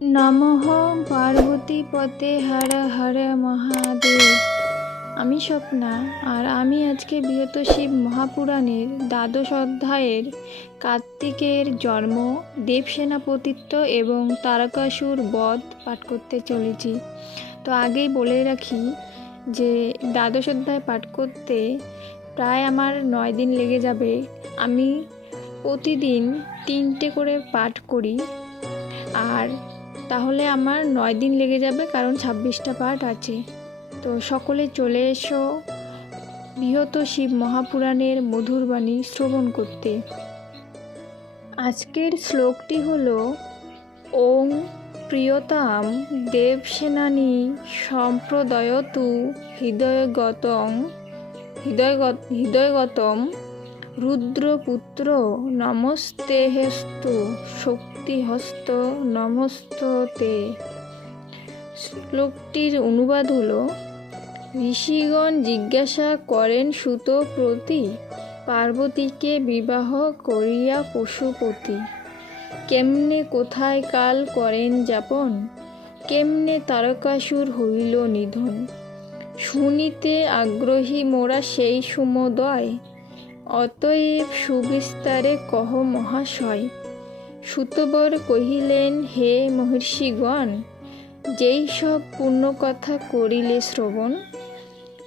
নমঃ পার্বতী পতে হর হর মহাদেব। আমি স্বপ্না, আর আমি আজকে বৃহত শিব মহাপুরাণের দ্বাদশ অধ্যায়ের কার্তিকের জন্ম দেবসেনাপতিত্ব এবং তারকাসুর বধ পাঠ করতে চলেছি। তো আগেই বলে রাখি যে দ্বাদশ অধ্যায় পাঠ করতে প্রায় আমার নয় দিন লেগে যাবে। আমি প্রতিদিন তিনটে করে পাঠ করি, আর তাহলে আমার নয় দিন লেগে যাবে, কারণ ছাব্বিশটা পার্ট আছে। তো সকলে চলে এসো। বৃহত শিব মহাপুরাণের মধুর বাণী শ্রবণ করতে। আজকের শ্লোকটি হল, ওং প্রিয়তাম দেবসেনানী সম্প্রদয়তু হৃদয়গতং, হৃদয়গত, হৃদয়গতম রুদ্রপুত্র নমস্তেহস্তু শক্তিহস্ত নমস্ততে। শ্লোকটির অনুবাদ হলো, ঋষিগণ জিজ্ঞাসা করেন সুত প্রতি, পার্বতীকে বিবাহ করিয়া পশুপতি, কেমনে কোথায় কাল করেন যাপন, কেমনে তারকাসুর হইল নিধন, শুনিতে আগ্রহী মোরা সেই সুমোদয়, অতএব সুবিস্তারে কহ মহাশয় সুতবর কহিলেন, হে মহর্ষিগণ, যেই সব পূর্ণ কথা করিলে শ্রবণ,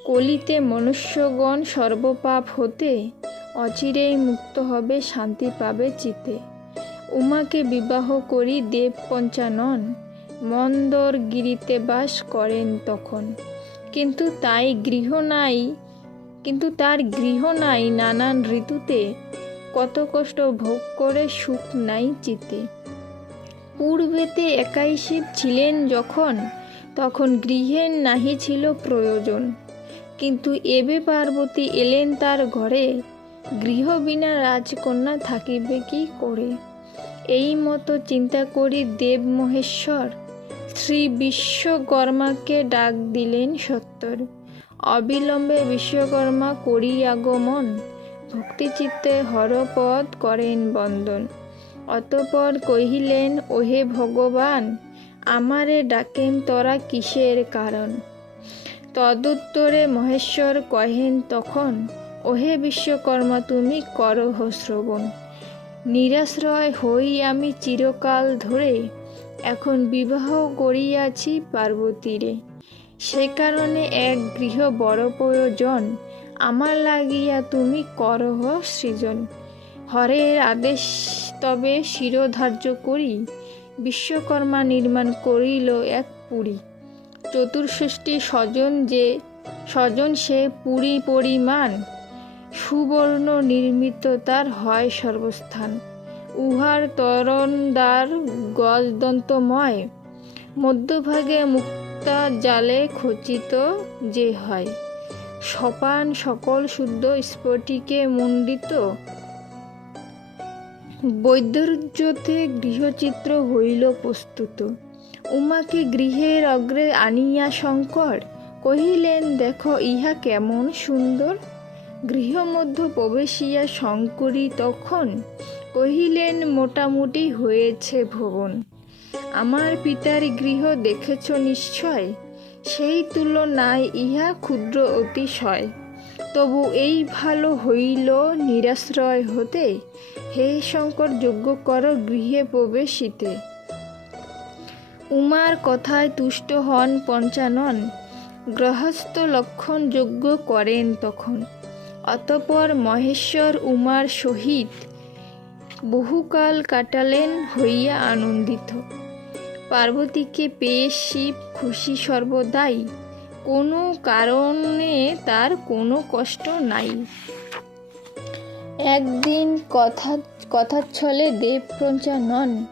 কলিতে মনুষ্যগণ সর্বপাপ হতে, অচিরেই মুক্ত হবে, শান্তি পাবে চিতে। উমাকে বিবাহ করি দেব পঞ্চানন মন্দর গিরিতে বাস করেন তখন। কিন্তু তাই গৃহ নাই, কিন্তু তার গৃহ নাই নানান ঋতুতে। কত কষ্ট ভোগ করে সুখ নাই চিতে। পূর্বেতে একাই শিব ছিলেন যখন, তখন গৃহের নাহি ছিল প্রয়োজন। কিন্তু এবে পার্বতী এলেন তার ঘরে, গৃহ বিনা রাজকন্যা থাকিবে কি করে? এই মতো চিন্তা করি দেব মহেশ্বর, শ্রী বিশ্বকর্মাকে ডাক দিলেন সত্তর। অবিলম্বে বিশ্বকর্মা করি আগমন ভক্তিচিত্তে হরপদ করেন বন্দন। অতপর কহিলেন, ওহে ভগবান, আমারে ডাকেন তরা কিসের কারণ? তদুত্তরে মহেশ্বর কহেন তখন, ওহে বিশ্বকর্মা, তুমি করহ শ্রবণ। নিরাশ্রয় হই আমি চিরকাল ধরে, এখন বিবাহ করিয়াছি পার্বতীরে। সে কারণে এক গৃহ বড় প্রয়োজন আমার লাগিয়া তুমি করহ সৃজন। হরের আদেশ তবে শিরোধার্য করি। বিশ্বকর্মা নির্মাণ করিল এক পুরী। চতুর্ষষ্ঠী স্বজন যে, স্বজন সে পুরী পরিমাণ। সুবর্ণ নির্মিত তার হয় সর্বস্থান। উহার তরণদ্বার গজদন্তময়। মধ্যভাগে মুক্তা জালে খচিত যে হয়। সপান সকল শুদ্ধ স্ফটিকে মণ্ডিত। বৈদর্যতে গৃহচিত্র হইল প্রস্তুত। উমাকে গৃহের অগ্রে আনিয়া শঙ্কর কহিলেন, দেখো, ইহা কেমন সুন্দর। গৃহমধ্য প্রবেশিয়া শঙ্করী তখন। কহিলেন, মোটামুটি হয়েছে ভবন। আমার পিতার গৃহ দেখেছ নিশ্চয়? সেই তুলনায় ইহা ক্ষুদ্র অতিশয়। তবু এই ভালো হইল নিরাশ্রয় হতে। হে শঙ্কর যোগ্য কর গৃহে প্রবেশিতে। উমার কথায় তুষ্ট হন পঞ্চানন। গ্রহস্থ লক্ষণ যোগ্য করেন তখন। অতপর মহেশ্বর উমার সহিত বহুকাল কাটালেন হইয়া আনন্দিত। পার্বতীকে পেয়ে শিব খুশি সর্বদাই। কোনো কারণে তার কোনো কষ্ট নাই। একদিন কথা কথার ছলে দেব পঞ্চানন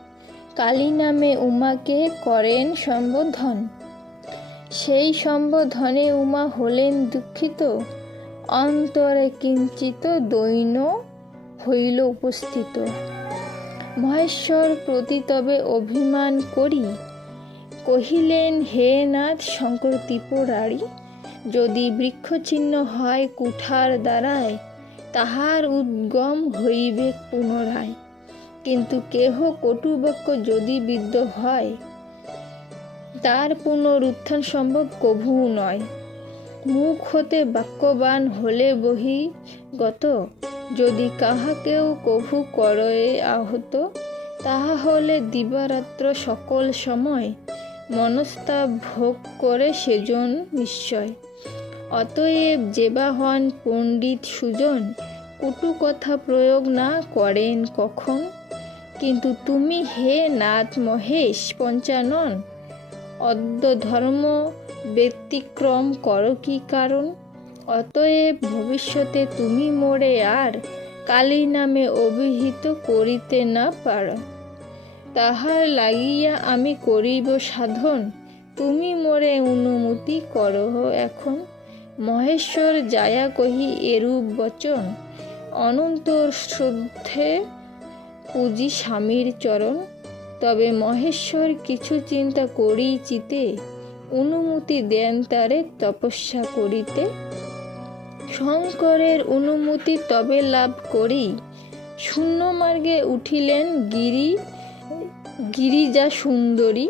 কালী নামে উমাকে করেন সম্বোধন। সেই সম্বোধনে উমা হলেন দুঃখিত। অন্তরে কিঞ্চিত দৈন্য হইল উপস্থিত। মহেশ্বর প্রতি তবে অভিমান করি। কহিলেন, হে নাথ শঙ্কর ত্রিপুরারি যদি বৃক্ষচিহ্ন হয় কুঠার দ্বারায়, তাহার উদ্গম হইবে পুনরায়। কিন্তু কেহ কটুবাক্য যদি বিদ্ধ হয়, তার পুনরুত্থান সম্ভব কভু নয়। মুখ হতে বাক্যবান হলে বহি গত, যদি কাহাকেও কভু করয়ে আহত, তাহা হলে দিবারাত্র সকল সময় মনস্তাপ ভোগ করে সেজন নিশ্চয়। অতএব যেবা হন পণ্ডিত সুজন, কটু কথা প্রয়োগ না করেন কখন? কিন্তু তুমি হে নাথ মহেশ পঞ্চানন অদ্য ধর্ম ব্যতিক্রম করো কি কারণ? অতএব ভবিষ্যতে তুমি মোরে আর কালী নামে অভিহিত করিতে না পারো। তাহার লাগিয়া আমি করিব সাধন। তুমি মোরে অনুমতি করহ এখন। মহেশ্বর যায়া কহি এরূপ বচন। অনন্তর শ্রদ্ধে পুজি স্বামীর চরণ। তবে মহেশ্বর কিছু চিন্তা করি চিতে অনুমতি দেন তারে তপস্যা করিতে। শঙ্করের অনুমতি তবে লাভ করি। শূন্য মার্গে উঠিলেন গিরি গিরিজা সুন্দরী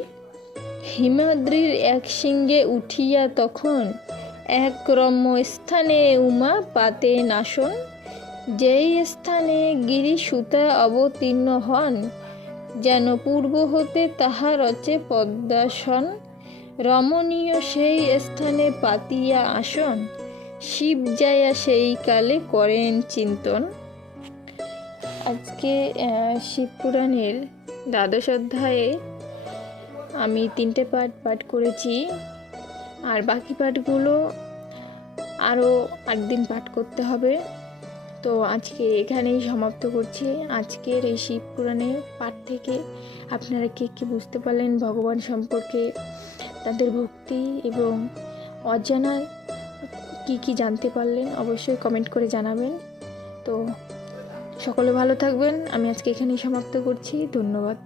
হিমাদ্রির এক সিংহে উঠিয়া তখন এক রম্য স্থানে উমা পাতে নাসন যেই স্থানে গিরি সুতা অবতীর্ণ হন যেন পূর্ব হতে তাহা রচে পদ্মাসন। রমণীয় সেই স্থানে পাতিয়া আসন শিব যায়া সেই কালে করেন চিন্তন। আজকে আহ, শিব পুরাণের দ্বাদশ অধ্যায়ে আমি তিনটে পাঠ পাঠ করেছি আর বাকি পাঠগুলো আরও আট দিন পাঠ করতে হবে। তো আজকে এখানেই সমাপ্ত করছি। আজকের এই শিব পুরাণের পাঠ থেকে আপনারা কে কী বুঝতে পারলেন ভগবান সম্পর্কে, তাদের ভক্তি এবং অজানা কি কি জানতে পারলেন অবশ্যই কমেন্ট করে জানাবেন। তো সকলে ভালো থাকবেন। আমি আজকে এখানেই সমাপ্ত করছি। ধন্যবাদ।